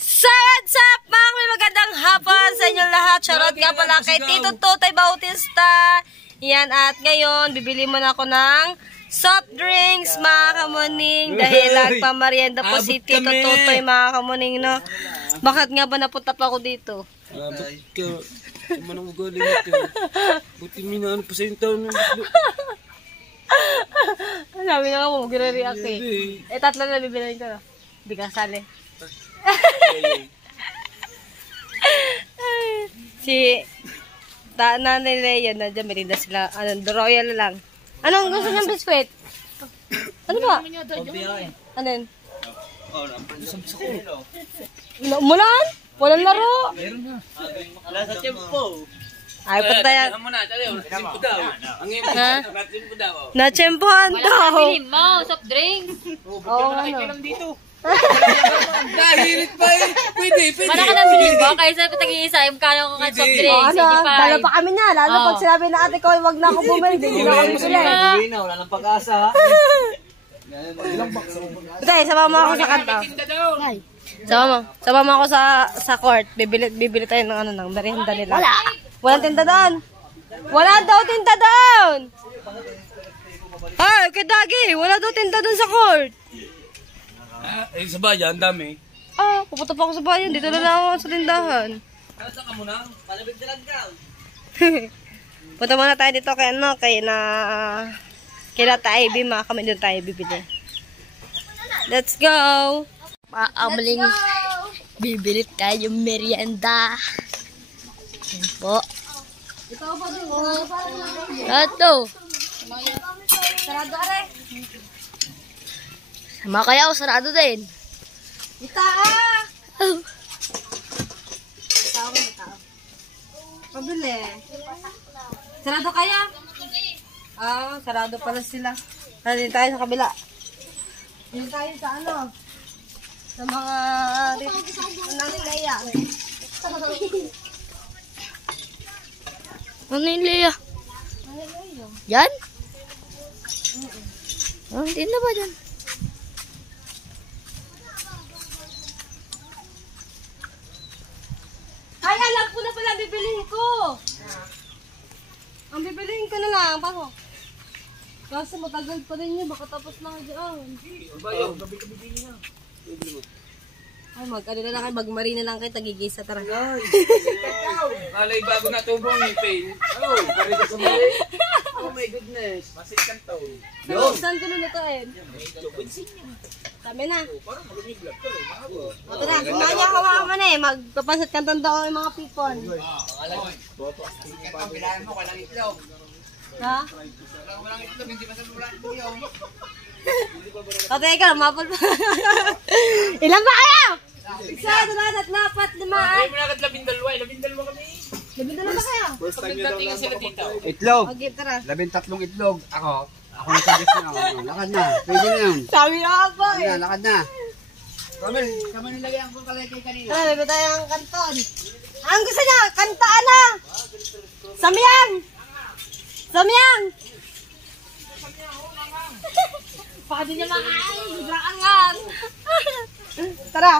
So what's up mga kami, magandang hapon sa inyong lahat. Charot nga pala kay Tito Totoy Bautista. Yan, at ngayon bibili muna ako ng soft drinks mga kamuning dahil nagpamarienda po si Tito Totoy mga kamuning, no? Bakit nga ba napunta pa ako dito? Bakit ka? Manang ugaling ka. Buti minano pa sa yung taon ng bitlo. Sabi na ako, mag-react eh. Tatlo na bibilin ko. Hindi ka sali. Si Nanay Leia na dyan, merinda sila. Royal lang. Anong gusto niyang biskwit? Ano ba? Ano yun? Umulan? Walang laro? Wala sa tiyempo. Ay, patay. Simpo daw. Ang iyong simpo daw. Na-tsempohan daw. Bilhin mo, soft drinks. Oo, ano. Dito. Nahirit pa eh. Pwede. Wala ka nang bilhin mo, kaysa tag-iisa yung kano ko ka soft drinks. Dala pa kami na. Lalo pag sinabi na ate ko, wag na ako bumili. Hindi na ako bumili. Wala nang pag-asa ha. Tay, sama mo ako sa kanta. Sama mo ako sa court. Bibili tayo ng ano ng merienda nila. Walang tinta doon. Wala daw tinta doon. Ay, Dagi, wala daw tinta doon sa court. Sa bayan, dami. Pupunta pa ako sa bayan. Dito na lang ako sa tindahan. Saan ka muna? Palabig dalag ka. Punta muna tayo dito kila tayo mga kami doon tayo bibili. Let's go! Maamaling bibili tayo merienda. Yan po. Ito. Sarado are. Sama kaya o sarado din. Ita Pabili. Sarado kaya? Sarado pala sila. Nandito tayo sa kabila. Nandito tayo sa ano? Sa mga Nanay Leia. Nanay Leia. Yan? Hindi na ba dyan? Ay, alam ko na pala bibilihin ko. Ang bibilihin ko na lang. Paano? Kasi matagal pa rin yun. Baka tapos na nga dyan. Ay, mag-ano na lang kayo. Mag-marina lang kayo. Tagigisa tara. Malay bago na tubong yung pain. Parito sa mali. Oh my goodness. Masikan to. Saan ko na lutuin? Sabi na. Ito na. Kumain niya hawakan mo na eh. Magpapasat kantan daw yung mga pipon. Pagbilaan mo, walang itlog. Ha? Walang itlog, hindi pa sa bulan itlog. Tatay ka, mapal pa. Ilan ba kayo? Isa, dalawa, tatlo, apat, lima. Ay, mo na agad 12. 12 kami. 12 ba kayo? Pagdating sila dito. Itlog. Okay, tara. 13 itlog. Ako nagsuggest na. Lakad na. Pwede na yun. Sabi na nga po eh. Lakad na. Kami nilagyan ko kalay kay kanina. Tara, bebe tayo ang kanton. Ang gusto niya, kantaan na. Samyang! Samyang! Baka di niya makain. Biglaangan. Tara.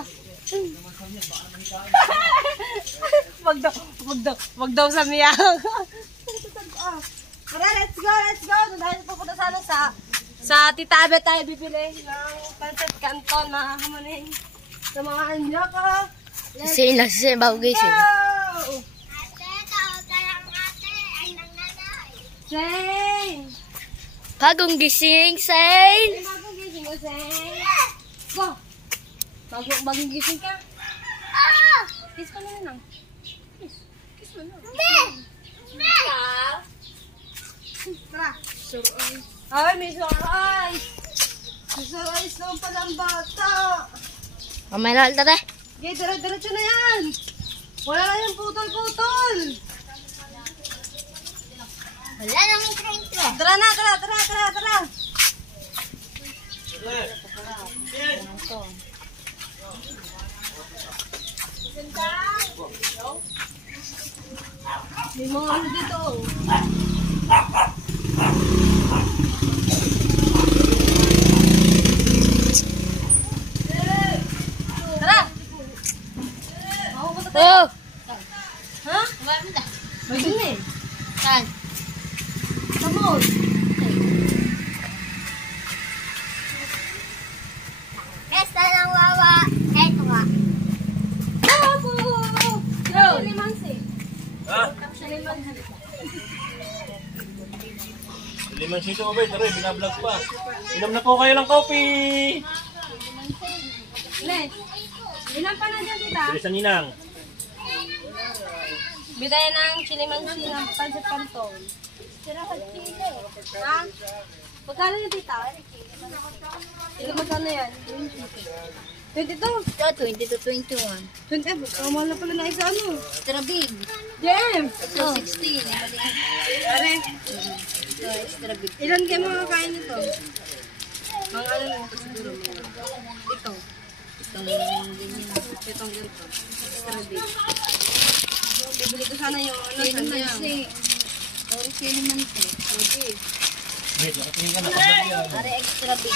Wag daw samyang. Tara, let's go. Dahil pupunta sana sa Tita Abe tayo bibili ng pancit canton, mga kamaning. Sa mga anyo ko. Sisi, bago gising. Shane! Bagong gising, Shane! Bagong gising ko, Shane! Go! Bagong gising ka? Kiss ka na lang. Kiss mo na. Tara! Ay, may surprise! May surprise naman pala ang bata! Mamay na alta, te. Okay, diretso na yan! Wala na yung putol-putol! Wala nang intro. Tara na! May mga ano dito. Oh! Ha? May dun eh. Saan? Samon. Esta lang wawa. Eto nga. Bravo! Limansi. Ha? Liman sito mo ba? Tara, binablog pa. Inom na po kayo ng coffee. Ne. Ilan pa na dyan, tita? Bilisan ninang. Bitaya ng chilimansi ng pancit canton. Ha? Magkano yung tita? Ito magkano yan? 22. Ito, 20 to 21. 20. Kamahal na pala na isa ano? Extra big. Jem! Ito, 16. Maliit. Are, Ito, extra big. ilan kayo makakain nito? Mga ano lang ito siguro. Ito. Itong ganyan. Itong ganito. Extra big. Bibili ko sana yung ano. Kaya naman Sanya. si. Sorry, kaya naman si. Okay. Wait, nakatingin ka na. Pag-vlog yan. Para extra big.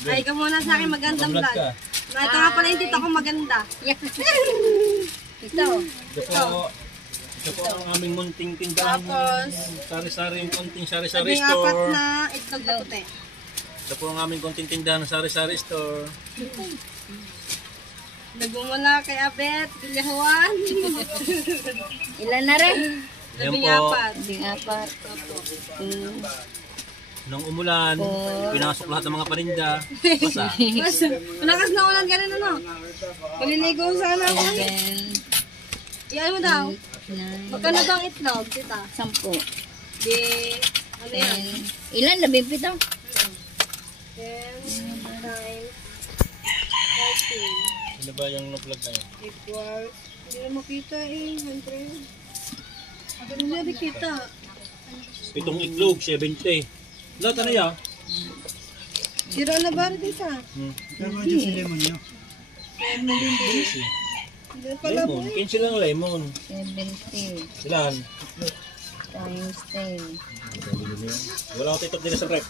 Ay, ka muna sa akin magandang Pag-vlog vlog. ka. Na ito nga pala yung tita ko maganda. Ito. Ito po ang aming munting tindahan. Tapos, Sari-sari yung konting sari-sari Labing apat store. na itlog na puti. Ito po ang aming konting tindahan ng sari-sari store. Nagmumula kay Abet, Bilyahuan. Ilan na rin? Ayan Labing po. apat. Labing apat. Nung umulan, pinasok lahat ng mga paninda. Basa. Mas, malakas na ulan ganun ano. Maliligo sana ako. 7, Iyan mo daw. 9, Magkano daw ang itlog, tita? 10. Di, ano yan? Ilan? 17? 10 times 14 Ano ba yung vlog na yun? equals, hindi na makita eh, 100. Hindi na makita. 7 itlog, 70. Lahat ano yan? Sira na ba rin tita? Pero mo dyan si lemon nyo. Hindi pala po Lemon, eh. 15 lang lemon. 70 Ilan? times 10. Wala akong titok din sa rep.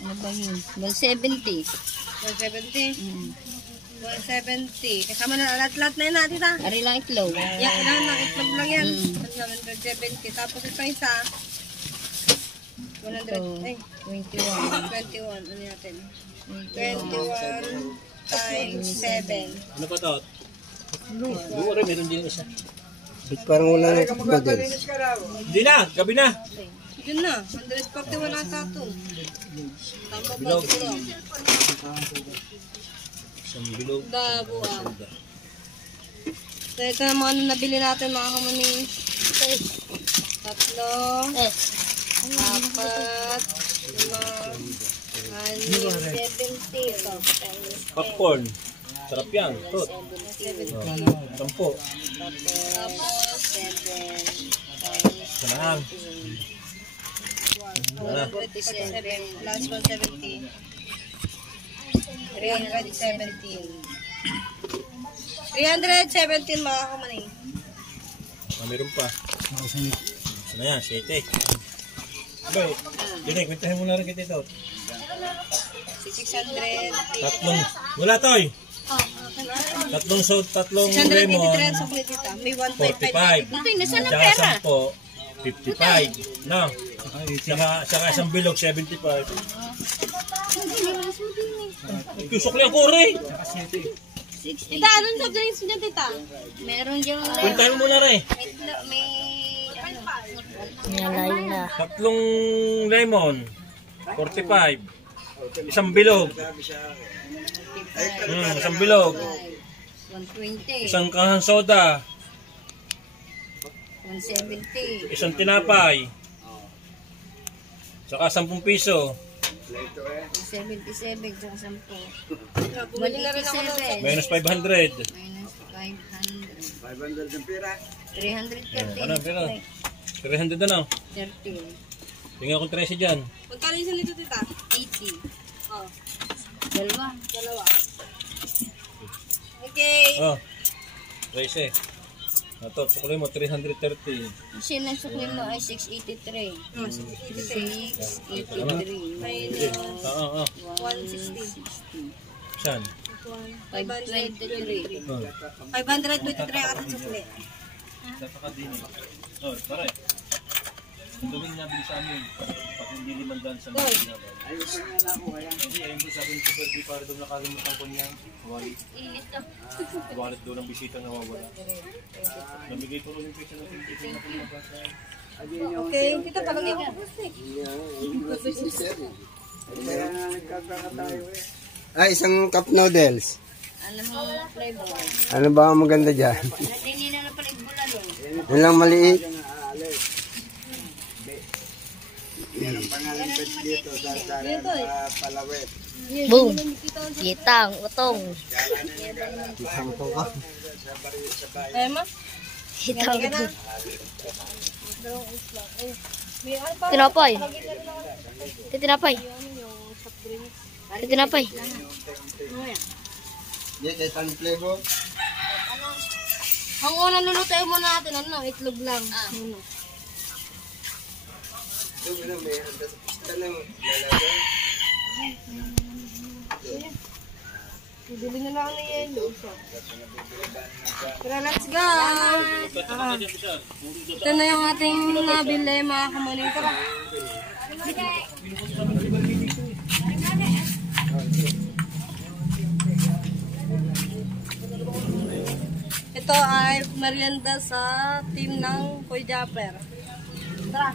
Ano ba yun? 170. 170. Mm. 170. Kasama na lahat-lahat na yun natin ha. Ari lang itlog. Yan, ilan lang, itlog lang yan. Mm. 170. Tapos ito isa. 100, ay, 21. 21. Ano natin? 21 times 7. Ano pa to? Buo rin, meron din isa. Parang wala na ito ba din? Hindi na, gabi na. Yun na, 141 ata ito. Tama ba? Bilog. Bilog. Isang bilog. Dabo ah. So ito na mga nabili natin mga kamuni. Tatlo, apat, lima, 70. Ito, Popcorn. Sarap yan. Tot. 70. 10. Tapos, 7. Sanaan. 147 plus 170. 317. 317 mga kamani. Meron pa. Ano yan? 7. Abay, Dinig, kwentahin mo na rin kita ito. 600. Tatlong, wala toy. Tatlong 683 lemon, ang sukli dito. May 155. 45. Ito, nasaan ang Tsaka pera? 10, 55. No? Tsaka isang bilog, 75. Kusok lang ko rin. Tita, anong soft drinks niya, tita? Meron dyan. Kwentahin mo muna rin. May ano. Tatlong lemon, 45. Isang bilog. Isang bilog. 120. Isang kahang soda. 170. Isang tinapay. Saka 10 piso. 77 tsaka 10. Bumili na rin ako ng 187. Minus 500. Minus 500. 500 ng pera. 330. Ano, pero? 300 na lang. 30. Tingnan ko 13 dyan. Magkano isa nito, tita? 80. Oh, Dalawa. dalawa. Okay. Oh. 13. Ito, sukuli mo 330. Kasi ang sukli mo ay 683. 683. Minus Oo, oo. 160. 160. Saan? 523. 523 ang ating sukli. Napakadini. Oh, tara. Ang daming nabili sa amin. Pag hindi 500 sa mga ginagawa. Hindi, ayun doon sa akin ko pwede para doon nakalimutan ko niya. Wallet. Wallet doon ang bisita nawawala. Namigay ko rin yung pesa na pinipin na pinabasa. Okay, dito palagay ko plastic. Isang cup noodles. Ano mo flavor? Ano ba ang maganda dyan? Hindi na pala ibulalo. Yan lang maliit. Boom. Gitang, utong. Isang tungka. Ay, ma? Gitang. May Tinapay. Tinapay. Tinapay. Yes, isang flavor. Ang unang lulutuin muna natin, ano, itlog lang. Ano. Bibili na lang na yan. Tara, let's go! Ito na yung ating nabili, mga kamuning. Tara! Ito ay merienda sa team ng Kuya Japper. Tara!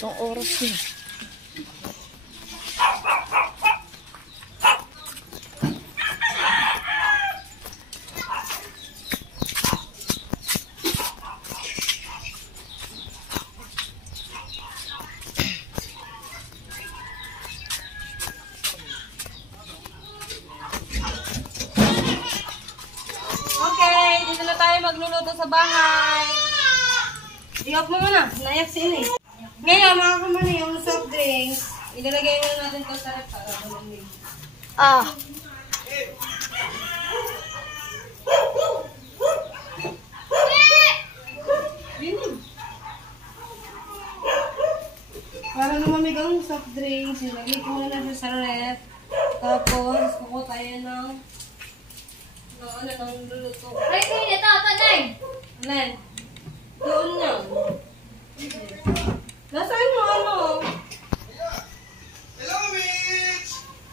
Isang oras na. Okay, dito na tayo magluluto sa bahay. I-off mo muna, naiyak si Inay. Ngayon, mga kamani, yung soft drinks, ilalagay muna natin ito sa rep para malamig. Ah. Para lumamig ang soft drinks, ilagay ko muna natin sa rep. Tapos, kukuha tayo ng luluto. Ay, hindi ito, tanay. Len, doon yan. Nasaan mo ano?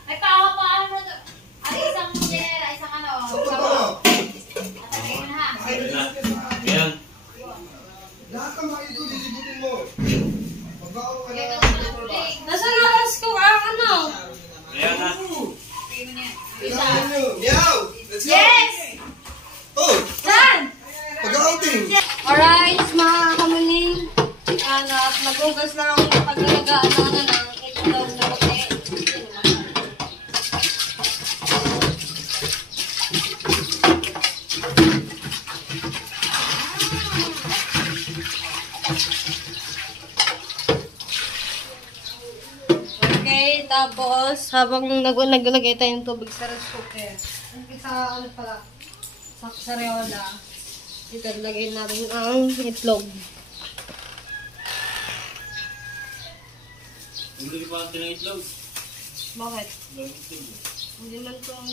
Ay, pawa pa ano to. Ay, isang genera, isang ano. Atakin ha. Yan. Nasaan na alas ko ang ano? Ayan na. Yes! Saan? Alright, mga kamaning. Anak, nag-ugas lang ako ng paglalagaan ng itlog na puti. Okay, tapos habang naglagay tayo ng tubig sa rice cooker. Sa ano pala, sa sareola. Ilalagay natin ang itlog. Hindi pa ang tinaitlog. Bakit? Hindi man ito ang...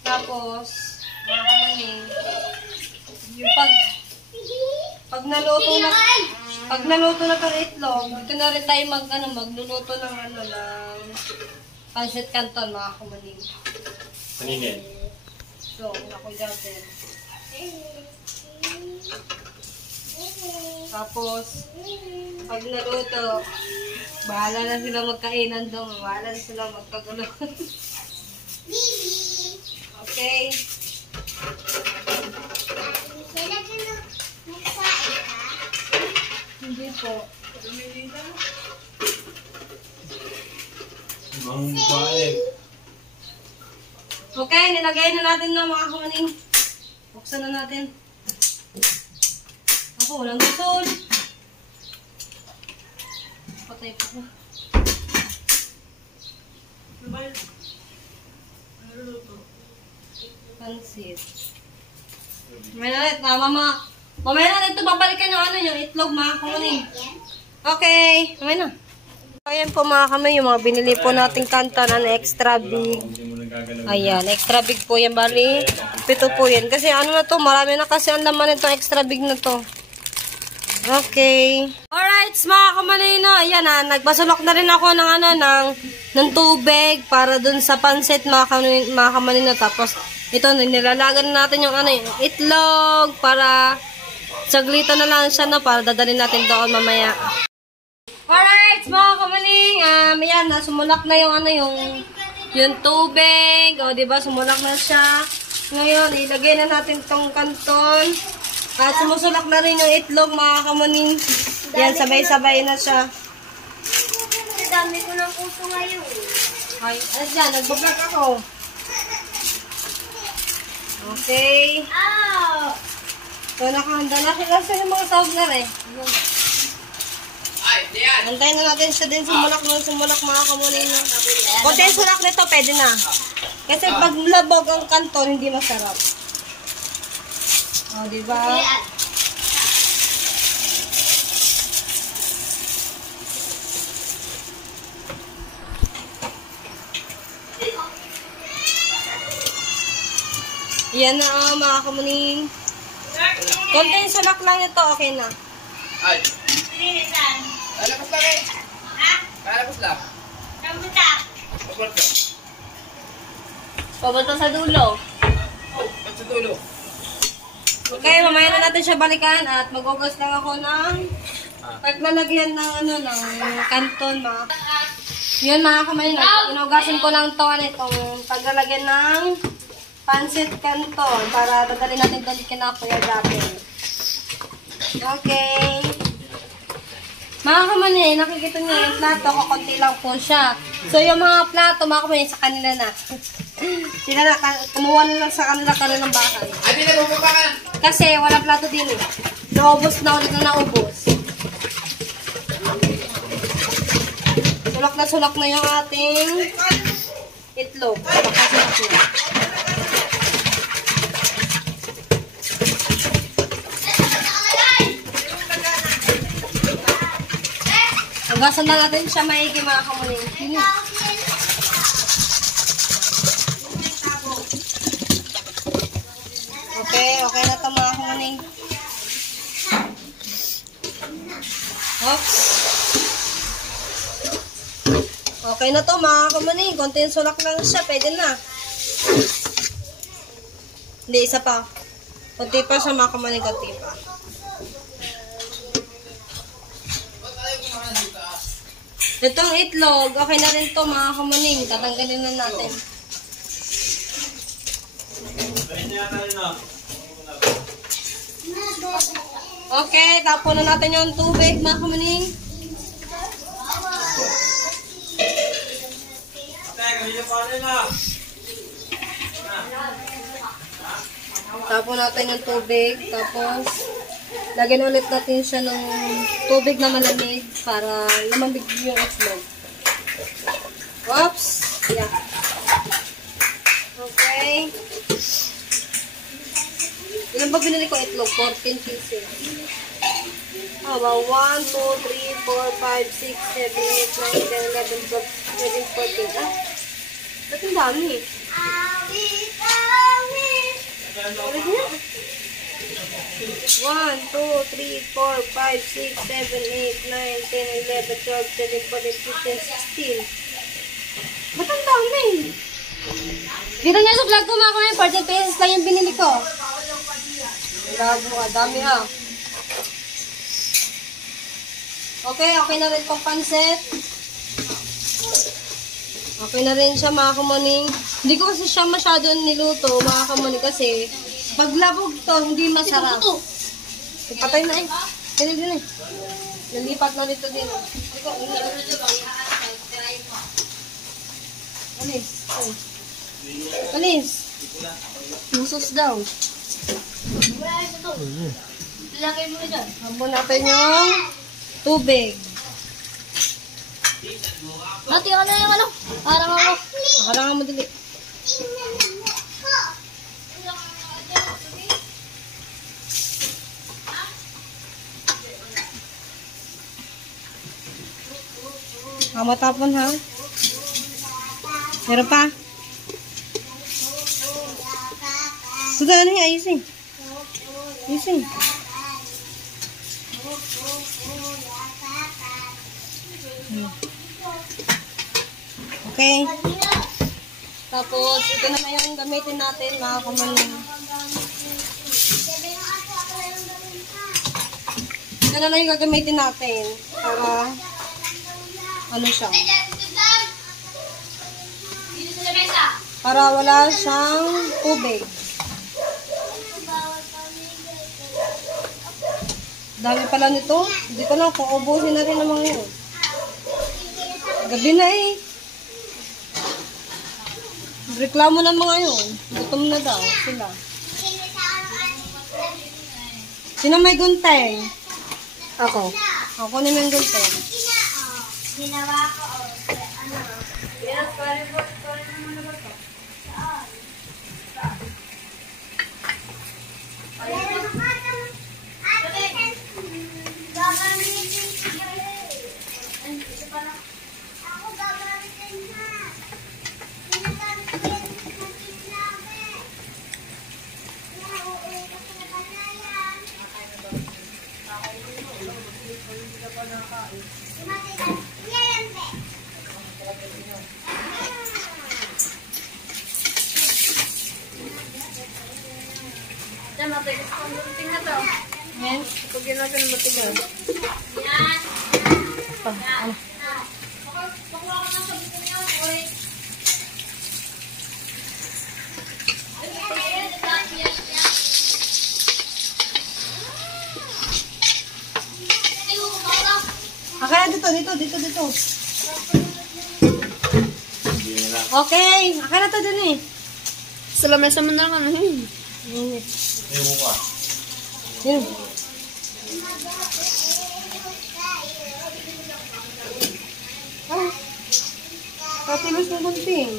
Tapos, mga kamaning, yung pag naluto na itong itlog, dito na rin tayo magluluto ng ng pancit canton, mga kamaning. Kanina yan. So, ako dyan din. Tapos, pag naluto, bahala na sila magkainan doon. Bahala na sila magkagulo. Okay. Hindi po. Ang bae. Okay, nilagay na natin na mga kamaning. Buksan na natin. Ako, walang gasol. Patay pa ko. Pansit. Mamaya na ito, babalikan yung yung itlog mga kamuning. Okay, mamaya na. Ayan po mga kamay, yung mga binili po nating kanta na extra big. Ayan, extra big po yan, bali. 7 po yan. Kasi ano na to, marami na kasi ang laman itong extra big na to. Okay. Alright, mga kamanino. Ayan na, nagbasulok na rin ako ng ng tubig para dun sa pansit mga kamanino. Tapos, ito, nilalagan natin yung yung itlog para saglitan na lang siya para dadalhin natin doon mamaya. Alright, mga kamaling, ayan, sumulak na yung yung tubig. O, diba, sumulak na siya. Ngayon, ilagay na natin tong kanton. At sumusulak na rin yung itlog, mga kamaling. Yan, sabay-sabay na siya. Dami ko ng puso ngayon. Ay, ano dyan, nagbablog ako. Okay. Ow! So, nakahanda na siya kasi yung mga sahog na rin. Antayin na natin siya din sumulak mga kamulino. Kunti yung sulak nito, pwede na. Kasi pag labog ang kanton, hindi masarap. O, diba? Yan na mga kamuning. Kunti yung sulak lang ito, okay na. Ay. Kalabas lang eh. Ha? Kalabas lang. Kamusta? Papunta. Papunta sa dulo. Ba't sa dulo? Okay, mamaya na natin siya balikan at magugas lang ako ng paglalagyan ng ng kanton Yun mga kamalino, inugasin ko lang itong paglalagyan ng pansit kanton para dadalhin natin doon kina Kuya Jackie. Okay. Mga kamalino, nakikita niyo yung plato, kukunti lang po siya. So yung mga plato, mga kamalino, sa kanila na. Sila na, kumuha na lang sa kanilang bahay. Ay, di na bumaba ka. Kasi walang plato din eh. Naubos na ulit na naubos. Sulak na yung ating itlog. Sulak na. Hugasan na natin siya maigi mga kamuning. Okay na ito mga kamuning. Oops. Okay na to mga kamuning. Konting sulak lang siya. Pwede na. Hindi, isa pa. Konti pa siya mga kamuning. Konti pa. Itong itlog, okay na rin to mga kamuning. Tatanggalin na natin. Okay, tapon na natin yung tubig mga kamuning. Tapon natin yung tubig, tapos lagyan ulit natin siya ng tubig na malamig para lumambig yung itlog. Oops! Yeah. Okay. Ilan ba binili ko itlog? 14 pieces. About 1, 2, 3, 4, 5, 6, 7, 8, 9, 10, 11, 12, 13, 14. Ah? Ba't ang dami? Ulit niya. 1, 2, 3, 4, 5, 6, 7, 8, 9, 10, 11, 12, 13, 14, 15. Ba't ang dami? Dito niya sa vlog ko mga kamay, 14 pesos lang yung binili ko. Grabe nga, dami ha. Okay na rin pang pansit. Okay na rin siya mga kamuning. Hindi ko kasi siya masyado niluto mga kamuning kasi pag labog to, hindi masarap. Patay na eh. Dili din eh. Nalipat na dito din. Alis. Alis. Musos daw. Lagay mo na dyan. Habon natin yung tubig. Ate, ano yung ano? Parang ako. Nakalangan mo dali. Matapon ha. Meron pa. Sudah na niya, ayusin. Ayusin. Okay. Tapos, ito na yung gamitin natin, mga kamanin. Ito na yung gagamitin natin para ano siya. Dito sa lamesa. Para wala siyang tubig. Dami pala nito. Hindi ko lang kung ubusin na rin ang mga yun. Gabi na eh. Reklamo ng mga yun. Gutom na daw sila. Sino may gunteng? Ako. Ako na may gunteng. Ginawa ko, ano, Ayan. Pagyan natin ng matigas. Yan. Ano? Pakuha ko ng sabi ko niyo. Oy. Akala dito. Okay. Akala to dun eh. sa lamesa mo na lang, ano yun? Init. Ewan ko ah. Yun. Ah. Katilos ng gunting.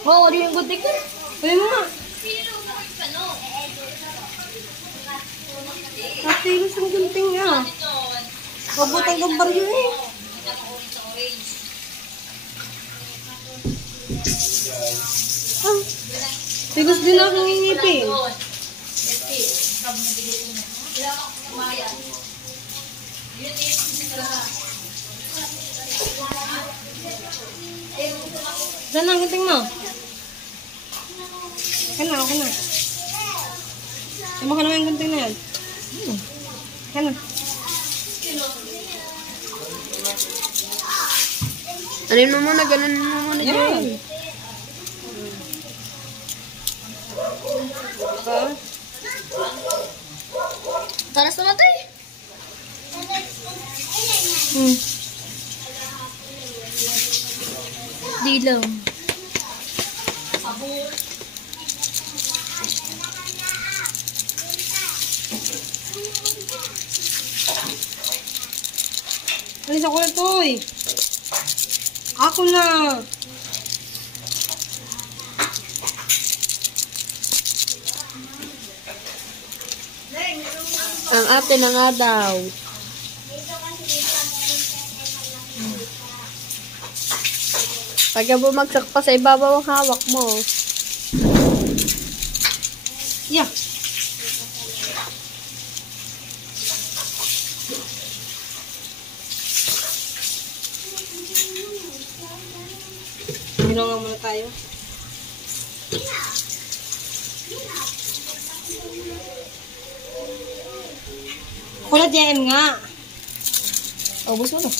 Oo, di yung gunting ko. Pwede mo nga. Katilos ng gunting nga. Mabot ang gambar yun eh. Ah. Tilos din akong ingipin. Saan ang gunting mo? Ako na. Tama ka naman yung gunting na yan. Ako na. Alin mo muna, ganun mo muna Yan. dyan. Diba? Taras naman tayo. Dilaw. Alis ako na to eh. Ako na. Ang ate na nga daw. Pagka bumagsak pa sa ibabaw ang hawak mo. Yeah. Binunga muna tayo. Ako na DM nga. Ubus mo na.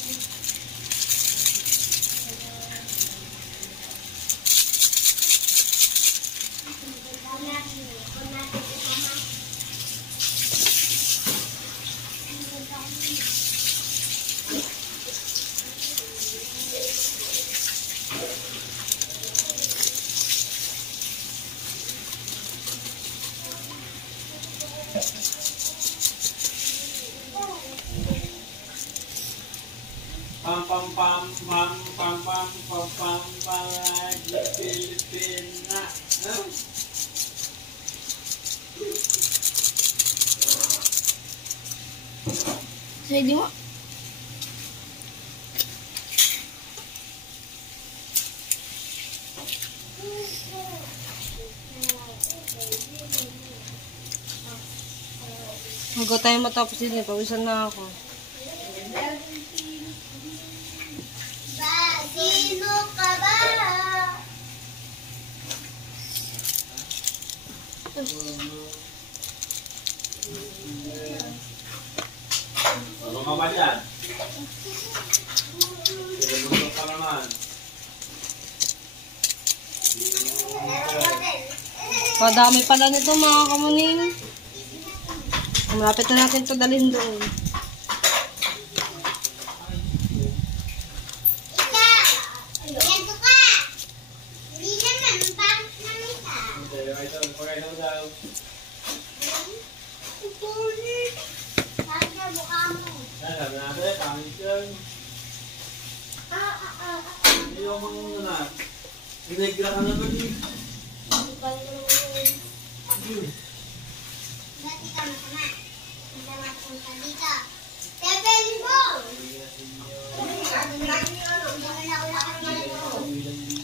pam pam pam pam pam pam pam pam Pilipina. Ready mo? Bago tayo matapos din, pawisan na ako. Sino ka ba? Ano ka ba dyan? Pinulunod ka naman. Padami pala nito mga kamuning. Malapit na natin ito dalhin doon. Ganto ka! Hindi naman, bakit naman ka? Pagkainom daw. Bakit na mukha mo? Sabi natin, pangit yun. Hindi ako mga na. Binigra ka naman eh. Dati ka masama. Hindi ka mapunta dito. Tepelin mo!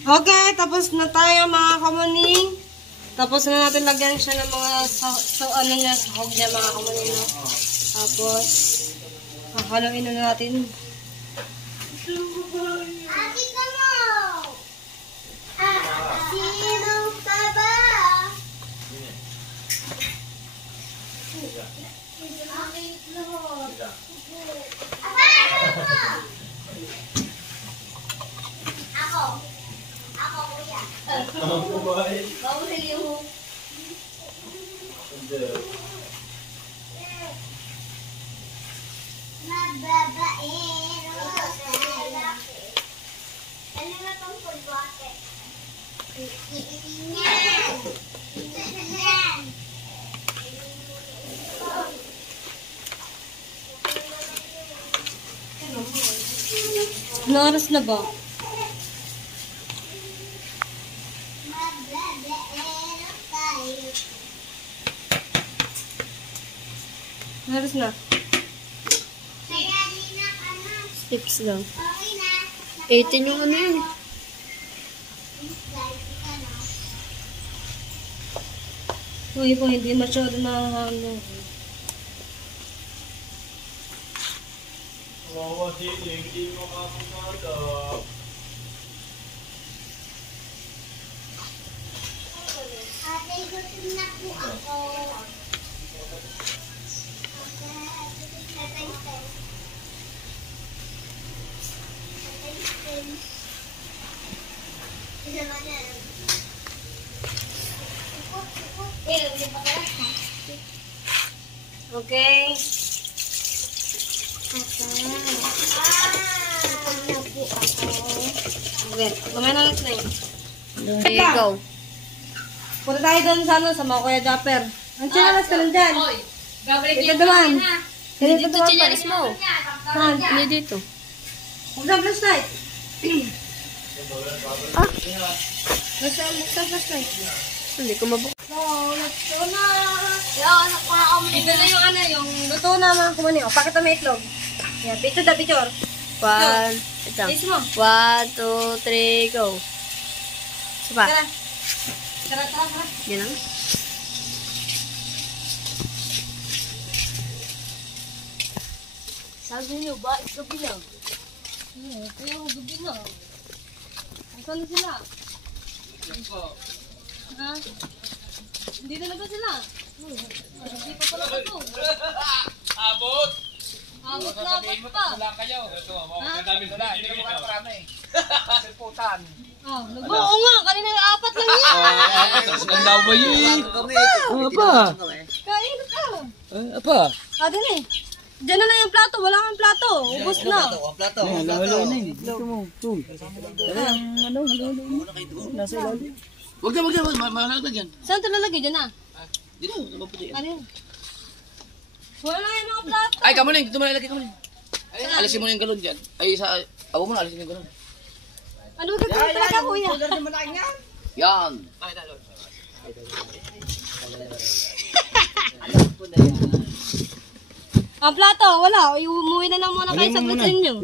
Okay, tapos na tayo mga kamuning. Tapos na natin lagyan siya ng mga ano niya, sahog niya mga kamuning. No? Tapos, haluin na natin. Ate ka mo! Sino ka ba? Ako. Ako, kuya. Ang buhay. Bawal yung... Hindi. Mababaero sa lalaki. Ano na itong pulbote? Yan! Yan! Ano oras na ba? Mababaero tayo. Ano oras na? Kaya di na ka na. Tips lang. Okay na. 18 yung ano yun. Uy po, hindi masyado na ano. Wawa siling, hindi mo kapunada. Ate, gusto na po ako. Okay. Okay, kumain na ulit na yun. Ikaw. Punta tayo doon sa ano, sa mga Kuya Japper. Ang chinalas ka lang dyan. Dito naman. Dito chinalas mo. Saan? Hindi dito. Huwag na flashlight. Buksan flashlight. Hindi ko mabuk. No, luto na. Yan, ako Ito na yung ano, yung luto na mga kumani. O, pakita mo itlog. Yan, picture da, picture. 1, ito. Taste mo. 1, 2, 3, go. Sapa. Tara. Tara, tara, tara. Yan lang. Sabi niyo ba, gabi lang. Kaya ako gabi na. Saan na sila? Ha? Hindi na ba sila? Hindi pa pala ito. Abot! Abot na abot pa. Wala kayo. Ito, Ha? madami wala. Hindi ko marami. Simputan. Oh, oo nga, kanina yung apat lang yan. Ang dawa yun. Apa? Kain ka. Apa? Ah, din eh. Diyan na lang yung plato, wala kang plato. Ubus na. Huwag na, mahalagdag yan. Saan ito lalagay? Diyan na. Dito, maputi. Ano yun? Wala na yung mga plato. Ay, kamuning, dito malalagay kamuning. Ay, alisin mo na yung galon dyan. Ay, sa... Abo mo na, alisin mo yung galon. Ano ka talaga, kuya? Yan. Ang plato, wala. Umuwi na lang muna kayo sa gusto ninyo.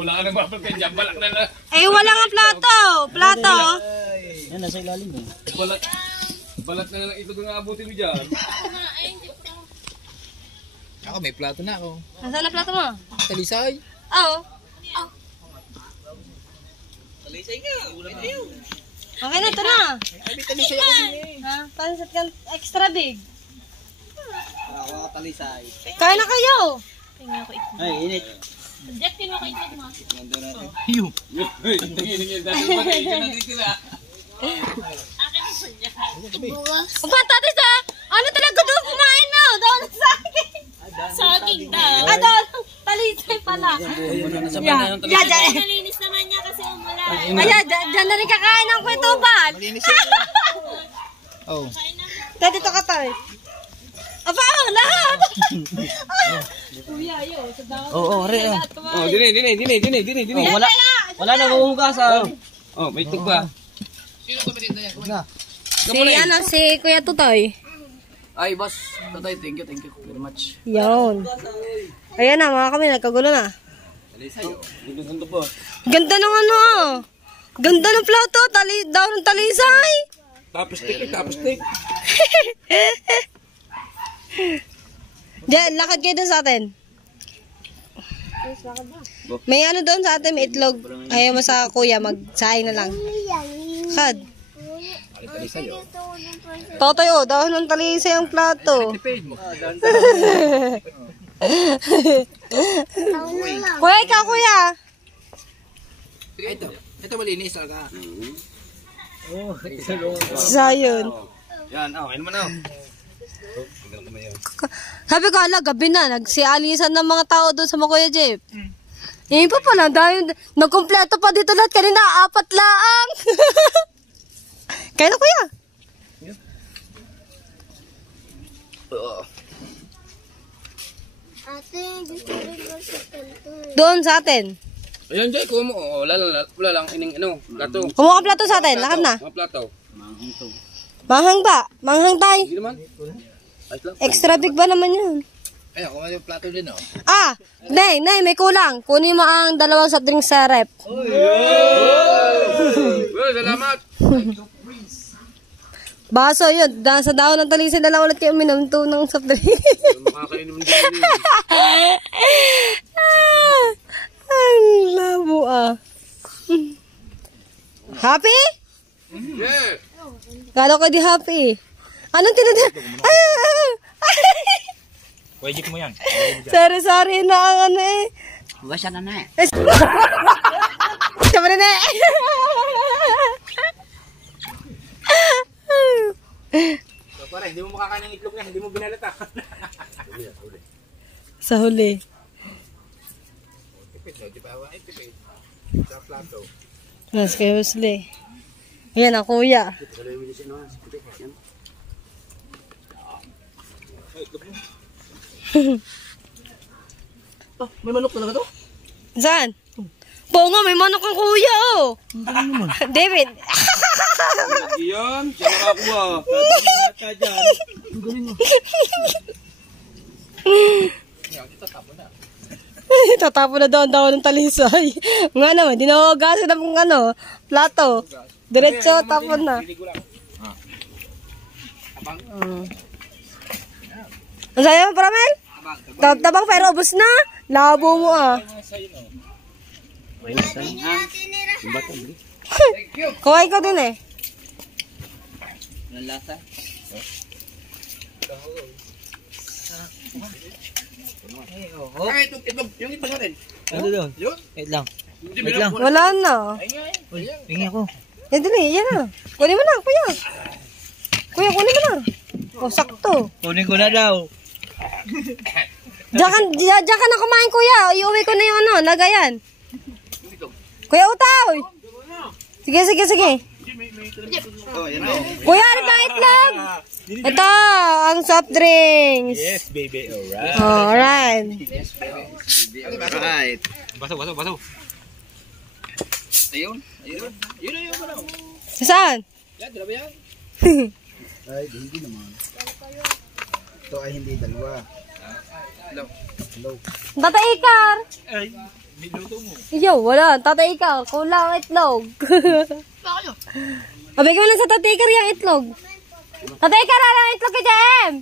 Wala ka nang mapal kayo dyan, balak na lang. Eh, wala nga plato. Plato. Balat na lang ito kung aabutin mo dyan. Ako, may plato na ako. Nasaan na plato mo? Talisay. Oo. Talisay nga. Okay na, ito na. Ay, talisay ako din eh. Ha? Pansat ka extra big. Ako talisay. Kain na kayo. Ay, init. Jack, tinukay mo. Tingin, dahil ba kayo dyan natitira? Patatis na. Ano talaga doon kumain na? Doon sa akin. Saging daw. Ah, doon. Talisay pala. Yan. Yan. Malinis naman niya kasi umulan. Ayan, dyan na rin kakain ng kwentuban. Oh. Dito ka tayo. Aba, lahat. Kuya, yo. Oo, re. Oh, dini. Wala na huhugasan. Oh, may tugba. Sino ka dito yan? Si Kuya Tutoy. Ay, boss. Tatay, thank you very much. Yun. Ayan na, mga kami, nagkagulo na. Ganito po. Ganda ng ano, ah. Ganda ng plato, daw ng talisay. Tapos stick. Diyan, lakad kayo doon sa atin. May ano doon sa atin, may itlog. Ayaw mo sa kuya, magsaing na lang. Kad. Totoy, oh, dahon ng talisay ang plato. Kuya, ikaw kuya. Ito malinis talaga. Sayon. Yan, okay naman ako. Sabi ko, ala, gabi na. Nagsialisan ng mga tao doon sa Kuya Jeep. Yun pa pala, dahil nagkumpleto pa dito lahat. Kanina, 4 laang. Kaya na, kuya. Ate, gusto rin ba sa kanto? Doon sa atin. Ayan, Jay, kuha mo. Oh, wala lang ining plato. Kumuha ka plato sa atin. Lakad na. Mga plato. Manghang ba? Manghang tayo. Hindi naman. Ayos lang. Extra big ba naman yun? Ayun, kung yung plato din, oh. Ah, nay, may kulang. Kunin mo ang 2 soft drinks sa rep. Salamat. Baso yun. Sa daon ng talisay na lang ulit kayo uminom to ng soft drinks. Makakainom din. Ang labo ah. Happy? Yeah. Kala ko di happy. Anong tinatawag? Wajik mo yan. Sorry na ang ano eh. Wasa na na. Sabi na eh. Pare, hindi mo makakain ng itlog yan. Hindi mo binalata. Sa huli. Mas kayo huli. Ayan ang kuya. May manok talaga to? Saan? Oo nga, may manok ang kuya oh. David. Iyan, siya nakakuha. Tatapon na daw ang daw ng talisay. Nga naman, dinahugasan na pong ano, plato. Diretso, tapon na. Ang sayo mo, Pramel? Tabang pero ubos na. Labo mo ah. Kuhain ko din eh. Ang lasa. Ay, itlog. Yung itlog natin. Ano doon? Wait lang. Wala na. Tingin ako. Yan din eh, yan na. Kunin mo na, kuya. Kuya, kunin mo na. O, sakto. Kunin ko na daw. Diyan ka na kumain, kuya. Iuwi ko na yung ano, lagayan. Kuya Utaw. Sige. Kuya, ano ba itlog? Ito, ang soft drinks. Yes, baby. Alright. Alright. Right. Basaw. Ayun. Ayun. Saan? Yan, dalawa yan. Ay, hindi naman. Ito ay hindi dalawa. Hello. Tata Ikar. Ay, niluto mo. Yo, wala. Tata Ikar. Kulang ang itlog. Abigay mo lang sa Tata Ikar yung itlog. Tata Ikar, ano ang itlog kay JM?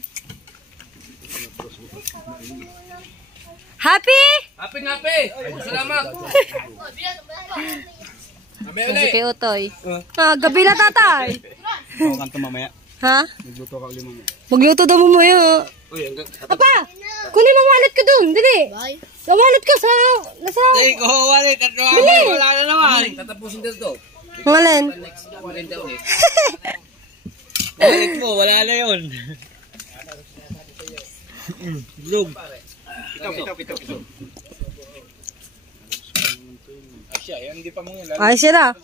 Happy? Happy. Salamat. Kasi kay Utoy. Gabi na tatay. Ako kanto mamaya. Ha? Nagluto ka ulit mamaya. Magluto daw mo maya. Apa, kunin mo wallet ko dun. Dili. Sa wallet ko sa... Nasa... Ko, walit. Dili. Wala na naman. Tatapusin dito. Ngalan. Marinda ulit. Balik mo, wala na yun. Vlog. Ito. Asya, yan hindi pa mo yan. Ay, sila.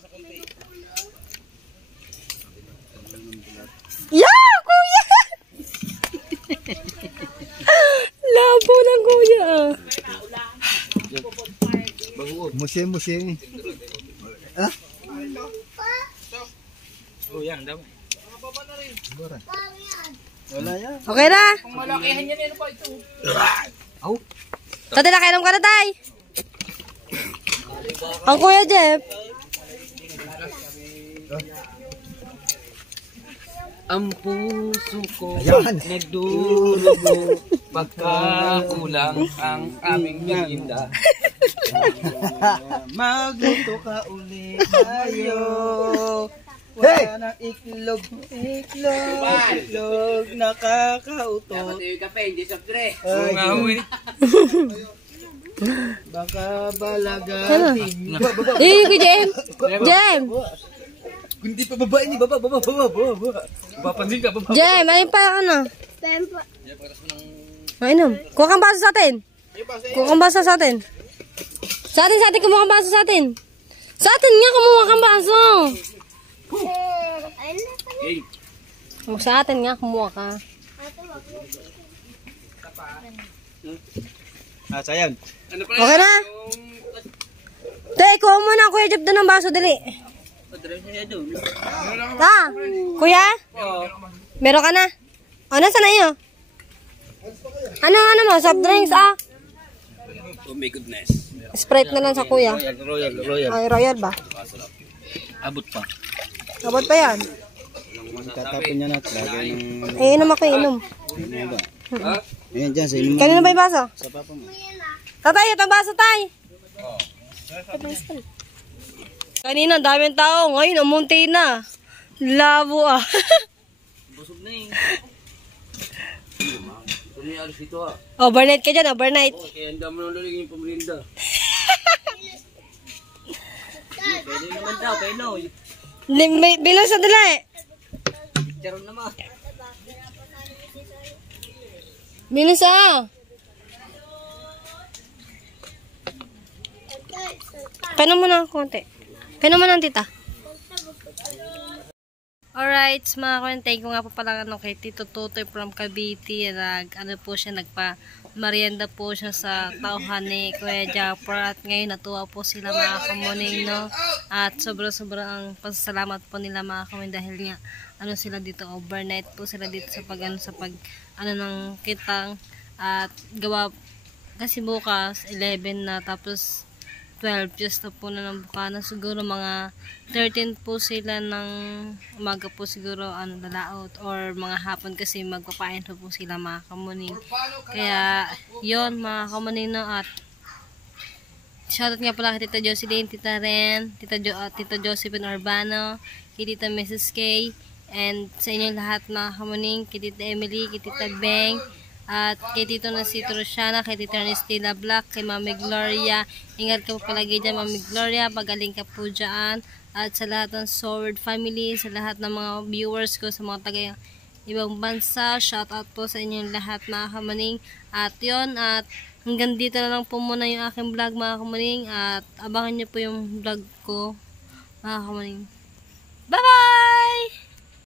Yeah, kuya! Labo ng kuya. Musing. Ah? Oh, yan, daw. Wala yan. Okay na? Kung malakihan yan, ano pa ito? Tatay, nakainom ka na, tay. Ang kuya Jeff. Ang puso ko Ayan. nagdurugo pagkakulang ang aming melinda. Magluto ka ulit tayo. Wala nang iklog, nakakautot. Dapat yung kape, hindi soft drink. Baka balagatin. Kuya Jem. Jem. Hindi pa babae ni baba. Papansin ka, Jem, ayun pa yung ano. Mainom. Kuha kang baso sa atin. Kuha kang baso sa atin. Sa atin, kumuha kang baso sa atin. Sa atin nga, kumuha kang baso. Sa atin nga, kumuha ka. Sayang. Okay na? Tay, kuha mo na, Kuya Jeff, doon ng baso, dali. Kuya? Meron ka na? O, nasa na iyo? Ano mo? Soft drinks, ah? Oh my goodness. Sprite na lang sa kuya. Royal. Ay, royal ba? Abot pa. Abot pa yan. Tatapin niya na. Lagay ng... Inom ako, inom. Ayan dyan, sa inyo mo. Kanino ba yung baso? Sa papa mo. Tatay, ito ang baso, tay. Kanina, daming tao. Ngayon, umunti na. Labo, ah. Busog na eh. Ito na yung alis dito ah. Overnight ka dyan, overnight. Kaya ang dami nang laligin yung pamrinda. Pwede naman daw, pwede. Bilang sa dala eh. Charon naman. Bilang sa. Painom mo na konti. Painom mo na, tita. Alright, mga kwentay ko nga po pala kay Tito Totoy from Cavite. Ano po siya, nagpa-merienda po siya sa tauhan ni Kuya Japper. At ngayon natuwa po sila mga kamuning, no? At sobrang ang pasasalamat po nila mga kamuning dahil nga ano sila dito, overnight po sila dito sa pag ng kitang. At gawa kasi bukas 11 na, tapos 12 just na po na ng bukana. Siguro mga 13 po sila ng umaga po siguro lalaot, or mga hapon kasi magpapain po sila mga kamuning. Kaya yon mga kamuning, no? At shoutout nga pala kay Tita Jocelyn, Tita Ren, Tita Josephine Urbano, kay Tita Mrs. K, and sa inyong lahat mga kamuning, kay Tita Emily, kay Tita Beng, at kay Tito na si Trushana, kay Tita Ernestila Black, kay Mami Gloria. Ingat ka po palagi dyan, Mami Gloria. Pagaling ka po dyan. At sa lahat ng Sword family, sa lahat ng mga viewers ko, sa mga taga ibang bansa, shout out po sa inyong lahat mga kamaning. At yon, at hanggang dito na lang po muna yung aking vlog mga kamaning. At abangan nyo po yung vlog ko mga kamaning. Bye bye!